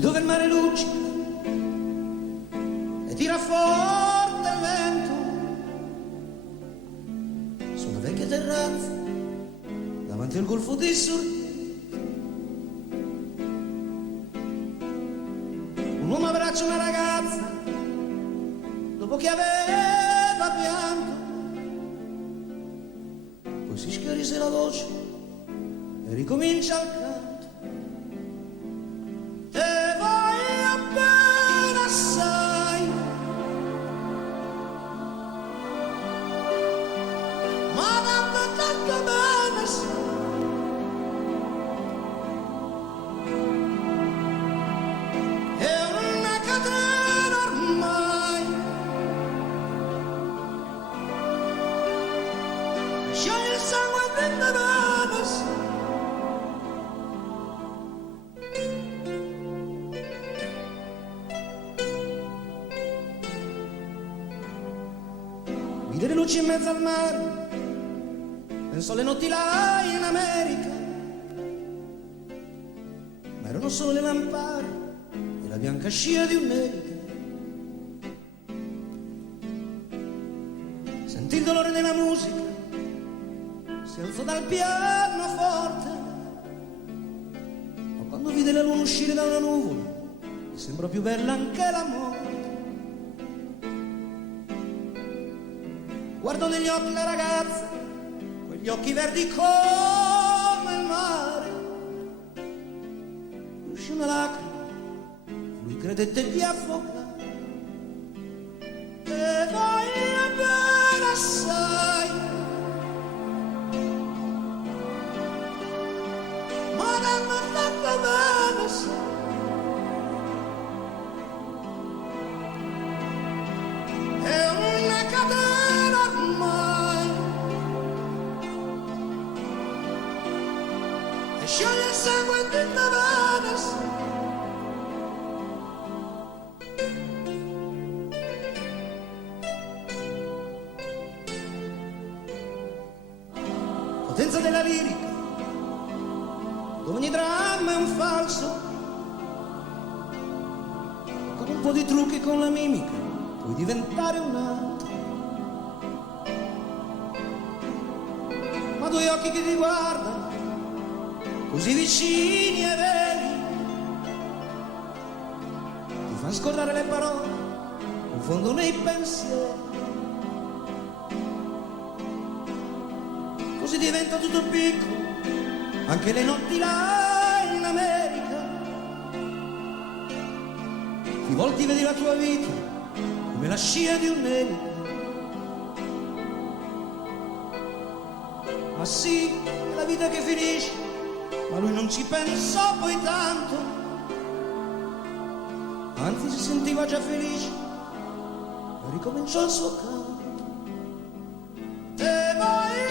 qui dove il mare luccica e tira forte il vento, su una vecchia terrazza davanti al golfo di Sorrento. Un uomo abbraccia una ragazza dopo che aveva pianto, poi si schiarisce la voce e ricomincia il canto. Te voglio bene assai, ma tanto bene assai. È una catena ormai, scioglie il sangue dentro me. Vedere luci in mezzo al mare, penso alle notti là in America, ma erano solo le lampade e la bianca scia di un'elica. Sentì il dolore della musica, si alzò dal pianoforte, ma quando vide la luna uscire da una nuvola, mi sembrò più bella anche la morte. Guardò negli occhi la ragazza, quegli occhi verdi come il mare. Uscì una lacrima, lui credette di affogare. Te voglio bene assai, ma non ho fatto bene assai. È una catena ormai, e scioglie il sangue di Tavares. Potenza della lirica, dove ogni dramma è un falso, con un po' di trucchi con la mimica puoi diventare un altro. Ma due occhi che ti guardano così vicini e veri ti fanno scordare le parole, confondono i pensieri. Così diventa tutto piccolo, anche le notti là in America. Ti volti vedi la tua vita come la scia di un'elica. Ma sì, è la vita che finisce, ma lui non ci pensò poi tanto, anzi si sentiva già felice e ricominciò il suo canto. Te vai